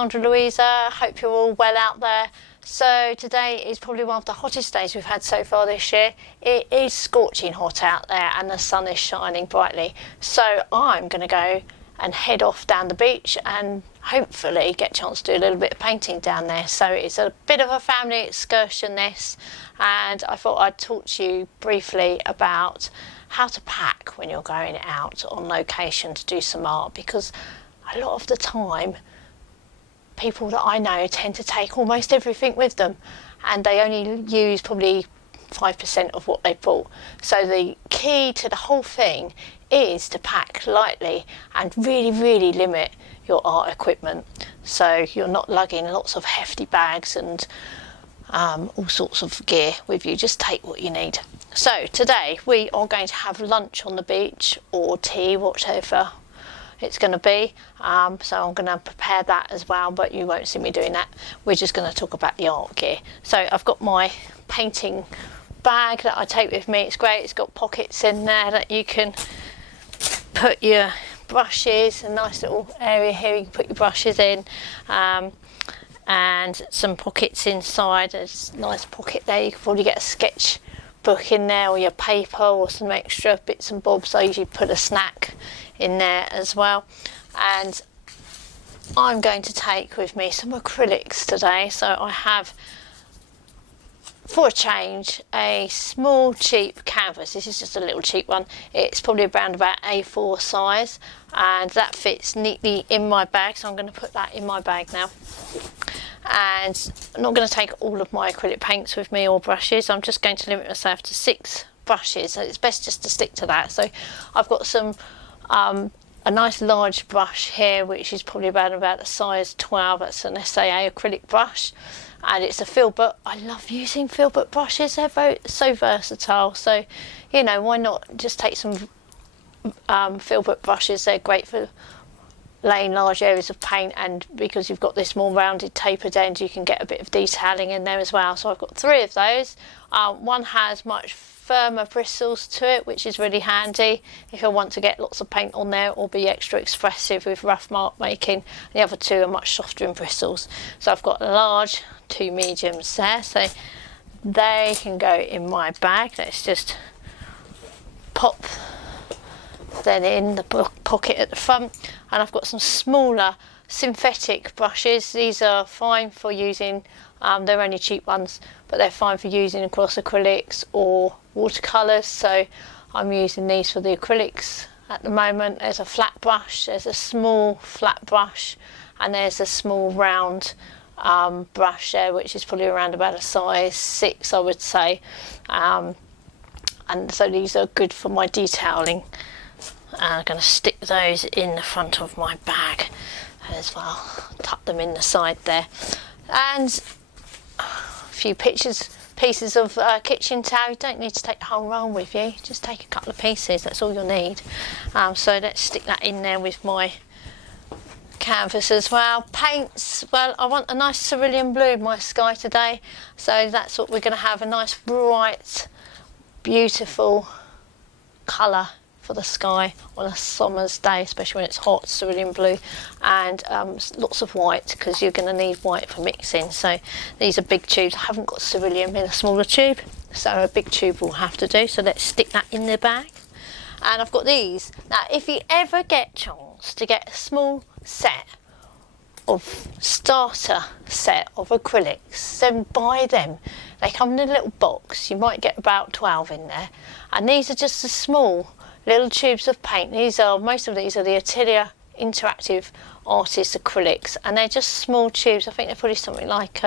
Sandra Louisa. Hope you're all well out there. So today is probably one of the hottest days we've had so far this year. It is scorching hot out there and the sun is shining brightly. So I'm going to go and head off down the beach and hopefully get a chance to do a little bit of painting down there. So it's a bit of a family excursion this, and I thought I'd talk to you briefly about how to pack when you're going out on location to do some art, because a lot of the time people that I know tend to take almost everything with them and they only use probably 5% of what they bought. So the key to the whole thing is to pack lightly and really limit your art equipment, so you're not lugging lots of hefty bags and all sorts of gear with you. Just take what you need. So today we are going to have lunch on the beach, or tea, whatever it's going to be. So I'm going to prepare that as well, but you won't see me doing that. We're just going to talk about the art gear. So I've got my painting bag that I take with me. It's great. It's got pockets in there that you can put your brushes, a nice little area here you can put your brushes in, and some pockets inside. There's a nice pocket there. You can probably get a sketch book in there, or your paper, or some extra bits and bobs. I usually put a snack in there as well. And I'm going to take with me some acrylics today. So I have, for a change, a small cheap canvas. This is just a little cheap one. It's probably around about A4 size, and that fits neatly in my bag, so I'm going to put that in my bag now. And I'm not going to take all of my acrylic paints with me or brushes. I'm just going to limit myself to 6 brushes, so it's best just to stick to that. So I've got some a nice large brush here, which is probably about the size 12. That's an SAA acrylic brush, and it's a filbert. I love using filbert brushes. They're so versatile. So, you know, why not just take some filbert brushes? They're great for laying large areas of paint, and because you've got this more rounded tapered end, you can get a bit of detailing in there as well. So I've got 3 of those. One has much firmer bristles to it, which is really handy if you want to get lots of paint on there or be extra expressive with rough mark making. The other 2 are much softer in bristles. So I've got a large, 2 mediums there, so they can go in my bag. Let's just pop then in the pocket at the front. And I've got some smaller synthetic brushes. These are fine for using, they're only cheap ones, but they're fine for using across acrylics or watercolours. So I'm using these for the acrylics at the moment. There's a flat brush, there's a small flat brush, and there's a small round brush there, which is probably around about a size 6, I would say. And so these are good for my detailing. I'm going to stick those in the front of my bag as well, tuck them in the side there. And a few pieces of kitchen towel. You don't need to take the whole roll with you, just take a couple of pieces, that's all you'll need. So let's stick that in there with my canvas as well. Paints, well, I want a nice cerulean blue in my sky today, so that's what we're going to have, a nice bright beautiful colour for the sky on a summer's day, especially when it's hot. Cerulean blue, and lots of white, because you're going to need white for mixing. So these are big tubes. I haven't got cerulean in a smaller tube, so a big tube will have to do. So let's stick that in the bag. And I've got these. Now, if you ever get a chance to get a small set of starter set of acrylics, then buy them. They come in a little box. You might get about 12 in there, and these are just a small little tubes of paint. Most of these are the Atelier Interactive Artist acrylics, and they're just small tubes. I think they're probably something like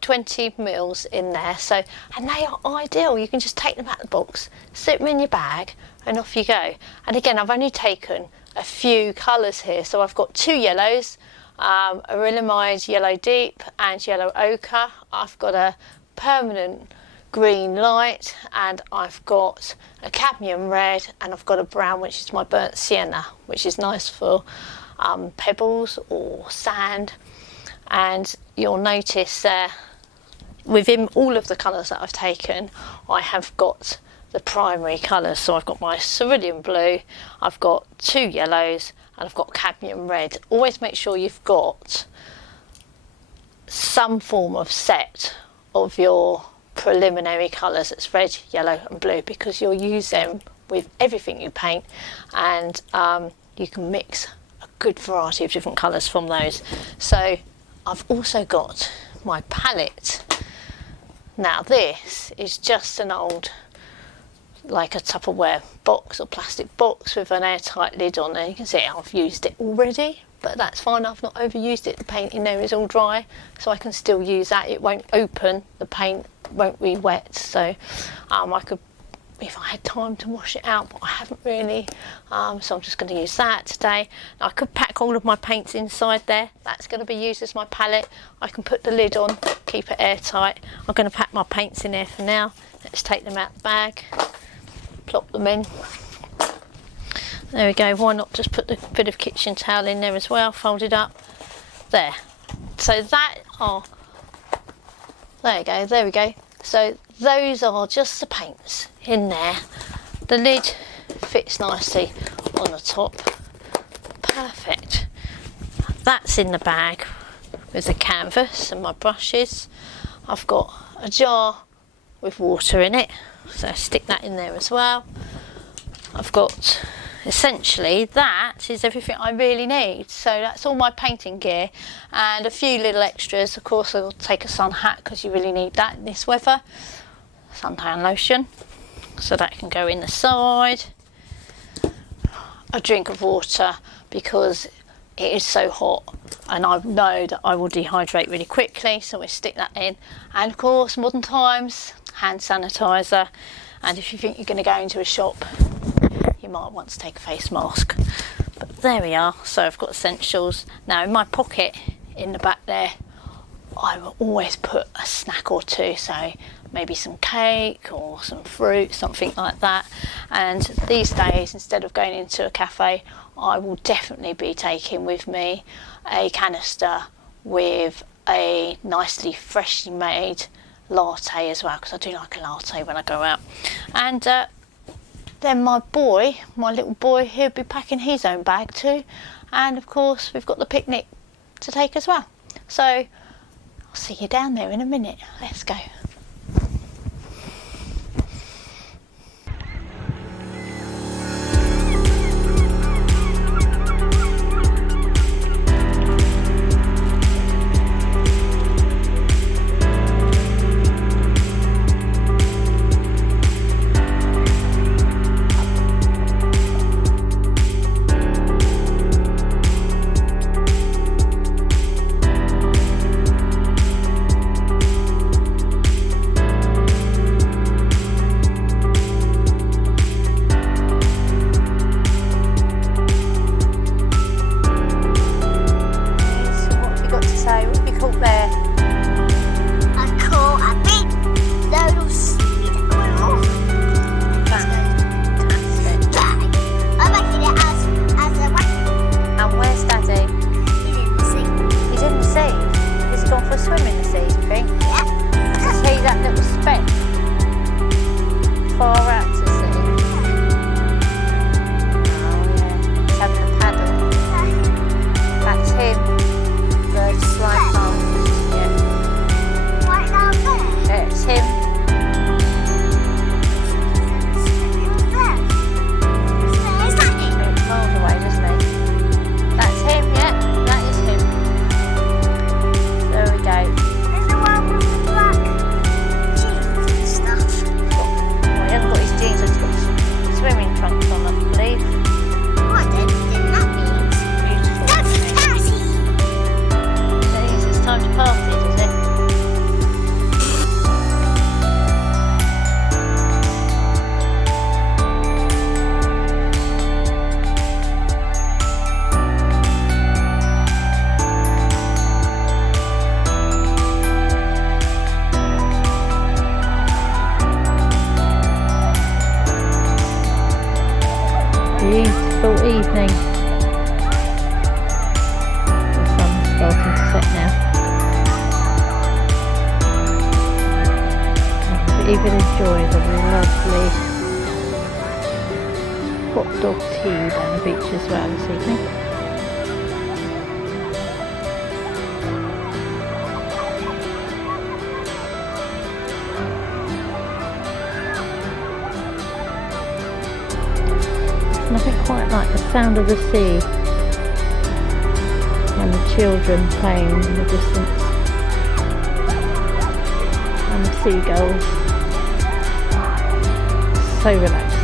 20 mils in there. So, and they are ideal. You can just take them out of the box, slip them in your bag, and off you go. And again, I've only taken a few colours here. So I've got 2 yellows, a Relimide Yellow Deep and Yellow Ochre. I've got a permanent green light, and I've got a cadmium red, and I've got a brown, which is my burnt sienna, which is nice for pebbles or sand. And you'll notice there, within all of the colours that I've taken, I have got the primary colours. So I've got my cerulean blue, I've got 2 yellows, and I've got cadmium red. Always make sure you've got some form of set of your preliminary colours. It's red, yellow and blue, because you'll use them with everything you paint, and you can mix a good variety of different colours from those. So I've also got my palette. Now this is just an old, like a Tupperware box or plastic box with an airtight lid on there. You can see I've used it already, but that's fine. I've not overused it. The paint in there is all dry, so I can still use that. It won't open, the paint won't be wet, so I could, if I had time, to wash it out, but I haven't really, so I'm just going to use that today. Now, I could pack all of my paints inside there. That's going to be used as my palette. I can put the lid on, keep it airtight. I'm going to pack my paints in there for now. Let's take them out the bag, plop them in. There we go. Why not just put the bit of kitchen towel in there as well, folded up there. So that are, there you go, there we go. So those are just the paints in there. The lid fits nicely on the top. Perfect. That's in the bag with the canvas and my brushes. I've got a jar with water in it, so stick that in there as well. I've got, essentially that is everything I really need. So that's all my painting gear and a few little extras. Of course I'll take a sun hat because you really need that in this weather. Suntan lotion, so that can go in the side. A drink of water because it is so hot and I know that I will dehydrate really quickly, so we stick that in. And of course, modern times, hand sanitizer, and if you think you're going to go into a shop, you might want to take a face mask. But there we are. So I've got essentials. Now in my pocket in the back there, I will always put a snack or two, so maybe some cake or some fruit, something like that. And these days, instead of going into a cafe, I will definitely be taking with me a canister with a nicely freshly made latte as well, because I do like a latte when I go out. And then my little boy, he'll be packing his own bag too. And of course, we've got the picnic to take as well. So I'll see you down there in a minute. Let's go. Beautiful evening. The sun's starting to set now. I've even enjoyed a lovely hot dog tea down the beach as well this evening. quite like the sound of the sea and the children playing in the distance and the seagulls. So relaxing.